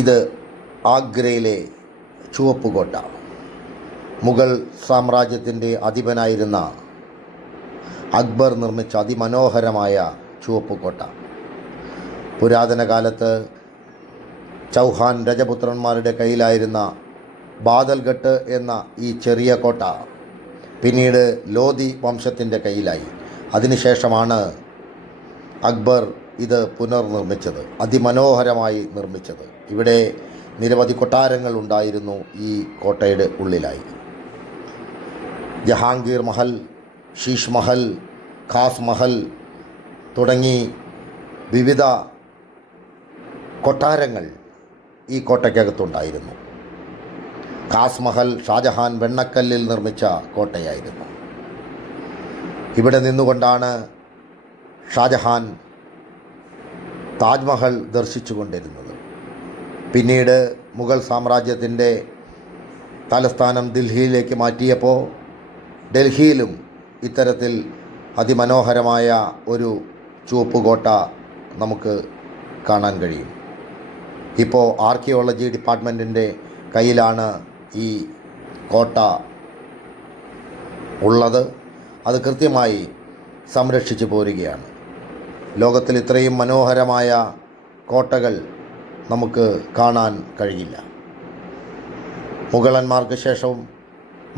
ഇത് ആഗ്രയിലെ ചുവപ്പുകോട്ട. മുഗൾ സാമ്രാജ്യത്തിൻ്റെ അധിപനായിരുന്ന അക്ബർ നിർമ്മിച്ച അതിമനോഹരമായ ചുവപ്പുകോട്ട. പുരാതന കാലത്ത് ചൗഹാൻ രജപുത്രന്മാരുടെ കയ്യിലായിരുന്ന ബാദൽഘട്ട് എന്ന ഈ ചെറിയ കോട്ട പിന്നീട് ലോധി വംശത്തിൻ്റെ കയ്യിലായി. അതിനുശേഷമാണ് അക്ബർ ഇത് പുനർനിർമ്മിച്ചത്, അതിമനോഹരമായി നിർമ്മിച്ചത്. ഇവിടെ നിരവധി കൊട്ടാരങ്ങൾ ഉണ്ടായിരുന്നു ഈ കോട്ടയുടെ ഉള്ളിലായി. ജഹാംഗീർ മഹൽ, ശീഷ് മഹൽ, ഖാസ് മഹൽ തുടങ്ങി വിവിധ കൊട്ടാരങ്ങൾ ഈ കോട്ടയ്ക്കകത്തുണ്ടായിരുന്നു. ഖാസ് മഹൽ ഷാജഹാൻ വെണ്ണക്കല്ലിൽ നിർമ്മിച്ച കോട്ടയായിരുന്നു. ഇവിടെ നിന്നുകൊണ്ടാണ് ഷാജഹാൻ താജ്മഹൽ ദർശിച്ചു കൊണ്ടിരുന്നത്. പിന്നീട് മുഗൾ സാമ്രാജ്യത്തിൻ്റെ തലസ്ഥാനം ദില്ലിയിലേക്ക് മാറ്റിയപ്പോൾ ഡൽഹിയിലും ഇത്തരത്തിൽ അതിമനോഹരമായ ഒരു ചുവപ്പുകോട്ട നമുക്ക് കാണാൻ കഴിയും. ഇപ്പോൾ ആർക്കിയോളജി ഡിപ്പാർട്ട്മെൻറ്റിൻ്റെ കയ്യിലാണ് ഈ കോട്ട ഉള്ളത്. അത് കൃത്യമായി സംരക്ഷിച്ചു പോരുകയാണ്. ലോകത്തിൽ ഇത്രയും മനോഹരമായ കോട്ടകൾ നമുക്ക് കാണാൻ കഴിയില്ല. മുഗളന്മാർക്ക് ശേഷവും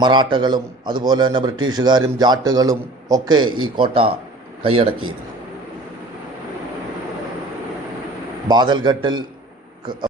മറാഠകളും അതുപോലെ തന്നെ ബ്രിട്ടീഷുകാരും ജാട്ടുകളും ഒക്കെ ഈ കോട്ട കൈയടക്കിയിരുന്നു. ബാദൽഘട്ടിൽ